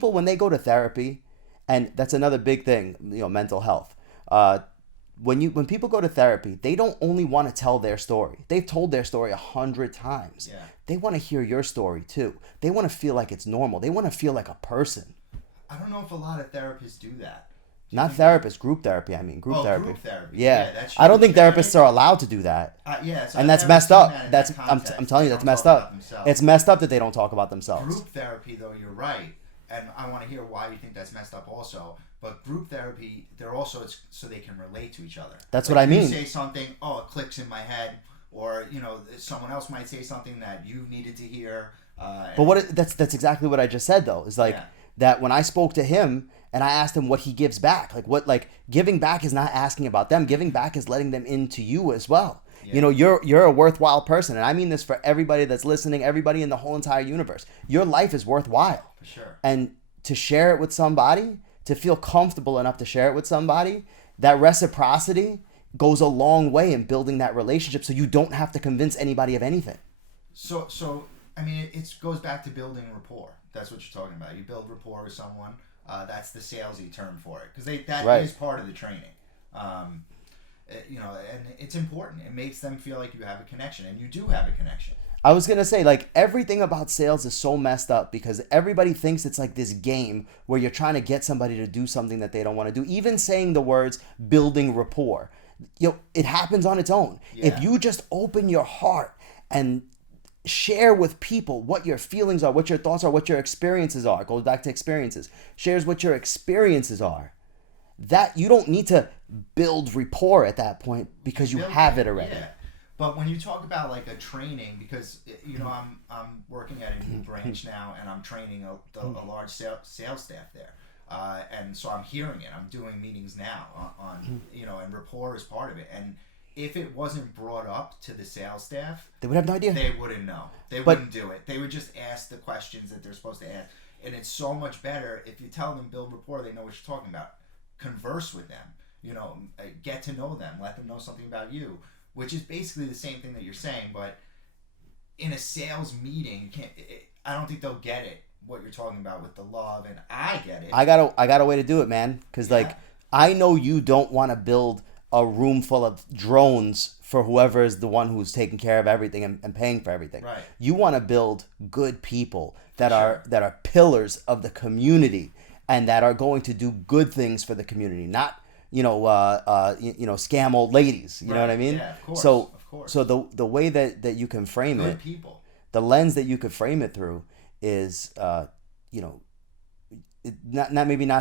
people, when they go to therapy, and that's another big thing, mental health. When people go to therapy, they don't only want to tell their story. They've told their story 100 times. Yeah. They want to hear your story too. They want to feel like it's normal. They want to feel like a person. I don't know if a lot of therapists do that. Not therapists, group therapy. I mean, group therapy. Group therapy. Yeah, that's I don't think true. therapists are allowed to do that. Yeah, so And I've that's never messed seen up. that in That's that I'm context. telling you, They that's don't messed talk up. about themselves. It's messed up that they don't talk about themselves. Group therapy, though, you're right, and I want to hear why you think that's messed up also. But group therapy, they're also it's so they can relate to each other. That's like what I mean. You say something, it clicks in my head, or someone else might say something that you needed to hear. But that's exactly what I just said though. Is like that when I spoke to him and I asked him what he gives back, like giving back is not asking about them. Giving back is letting them into you as well. Yeah. You're a worthwhile person, and I mean this for everybody that's listening, everybody in the whole entire universe. Your life is worthwhile. For sure. And to share it with somebody, to feel comfortable enough to share it with somebody, that reciprocity goes a long way in building that relationship, so you don't have to convince anybody of anything. So I mean, it goes back to building rapport. That's what you're talking about. You build rapport with someone. That's the salesy term for it, because that is part of the training. And it's important. It makes them feel like you have a connection, and you do have a connection. I was going to say, like, everything about sales is so messed up because everybody thinks it's like this game where you're trying to get somebody to do something that they don't want to do. Even saying the words building rapport, it happens on its own. Yeah. If you just open your heart and share with people what your feelings are, what your thoughts are, what your experiences are. It goes back to experiences. Shares what your experiences are. That you don't need to build rapport at that point because you have it already. Yeah. But when you talk about like a training, because I'm working at a new branch now, and I'm training a large sales staff there, and so I'm hearing it. I'm doing meetings now on and rapport is part of it. And if it wasn't brought up to the sales staff, they would have no idea. They wouldn't know. They wouldn't do it. They would just ask the questions that they're supposed to ask. And it's so much better if you tell them build rapport. They know what you're talking about. Converse with them. Get to know them. Let them know something about you, which is basically the same thing that you're saying. But in a sales meeting, I don't think they'll get it. What you're talking about with the love, and I get it. I got a way to do it, man. Because I know you don't want to build a room full of drones for whoever is the one who's taking care of everything and paying for everything. Right. You want to build good people that are pillars of the community and that are going to do good things for the community, not scam old ladies. You know what I mean? Yeah, of course. So the way that you can frame good it, people. The lens that you could frame it through is not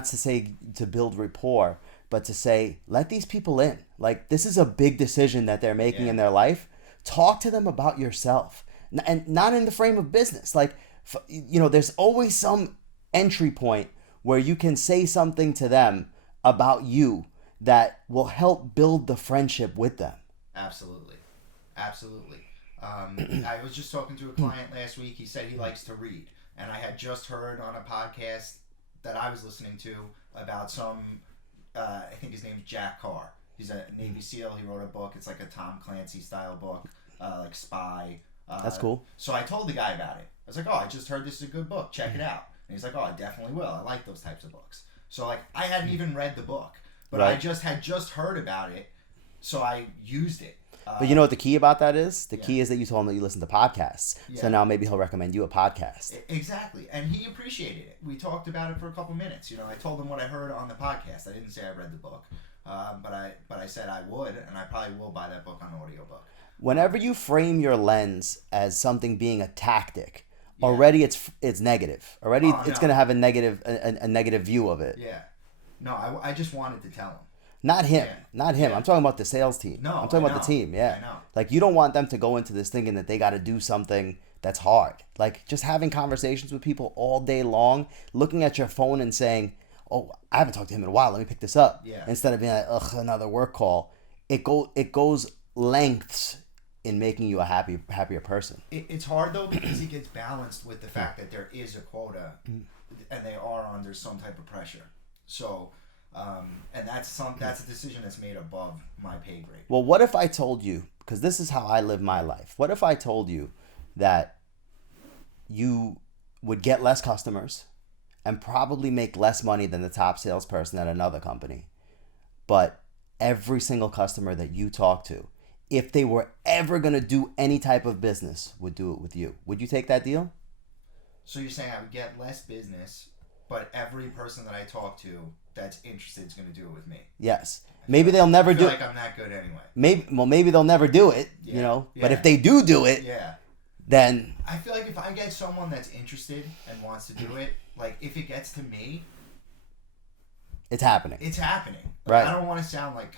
to say to build rapport, but to say, let these people in. Like, this is a big decision that they're making in their life. Talk to them about yourself. And not in the frame of business. Like, there's always some entry point where you can say something to them about you that will help build the friendship with them. Absolutely. I was just talking to a client last week. He said he likes to read. And I had just heard on a podcast that I was listening to about some... I think his name's Jack Carr. He's a Navy SEAL. He wrote a book. It's like a Tom Clancy style book, like spy. That's cool. So I told the guy about it. I was like, I just heard this is a good book. Check it out. And he's like, I definitely will. I like those types of books. So like, I hadn't even read the book, but I just heard about it. So I used it. But you know what the key about that is? The key is that you told him that you listen to podcasts. Yeah. So now maybe he'll recommend you a podcast. Exactly. And he appreciated it. We talked about it for a couple minutes. I told him what I heard on the podcast. I didn't say I read the book, but I said I would, and I probably will buy that book on audiobook. Whenever you frame your lens as something being a tactic, already it's negative. Already it's going to have a negative view of it. Yeah. No, I just wanted to tell him. Not him. I'm talking about the sales team. No, I'm talking about the team. Yeah. I know. Like, you don't want them to go into this thinking that they got to do something that's hard. Like, just having conversations with people all day long, looking at your phone and saying, "Oh, I haven't talked to him in a while. Let me pick this up." Yeah. Instead of being like, "Ugh, another work call." It goes lengths in making you a happier person. It's hard though, because it gets balanced with the fact that there is a quota, and they are under some type of pressure. So. And that's a decision that's made above my pay grade. Well, what if I told you, because this is how I live my life, what if I told you that you would get less customers and probably make less money than the top salesperson at another company. But every single customer that you talk to, if they were ever going to do any type of business, would do it with you. Would you take that deal? So you're saying I would get less business, but every person that I talk to that's interested is going to do it with me? Yes. Maybe they'll never do it. I feel like I'm that good anyway. Maybe they'll never do it, Yeah. But if they do it, yeah, then I feel like if I get someone that's interested and wants to do it, like if it gets to me, it's happening. It's happening. Like, Right. I don't want to sound like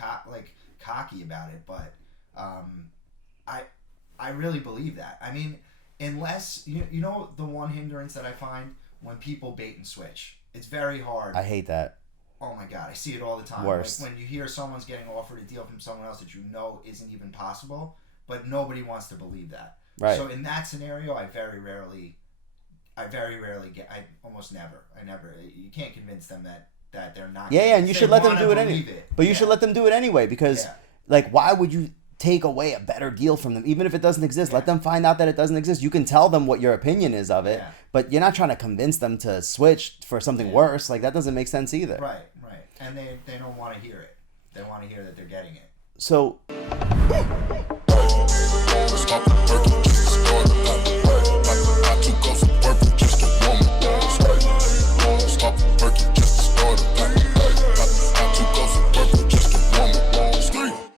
cocky about it, but I really believe that. I mean, unless you know the one hindrance that I find when people bait and switch, it's very hard. I hate that. Oh my God, I see it all the time. Worst. Like when you hear someone's getting offered a deal from someone else that you know isn't even possible, but nobody wants to believe that. Right. So in that scenario, I very rarely get. I almost never. I never. You can't convince them that they're not. Yeah, and you should let them do it anyway. anyway. But you should let them do it anyway because, like, why would you take away a better deal from them, even if it doesn't exist? Let them find out that it doesn't exist. You can tell them what your opinion is of it, but you're not trying to convince them to switch for something worse. Like, that doesn't make sense either. Right. And they don't want to hear it. They want to hear that they're getting it. So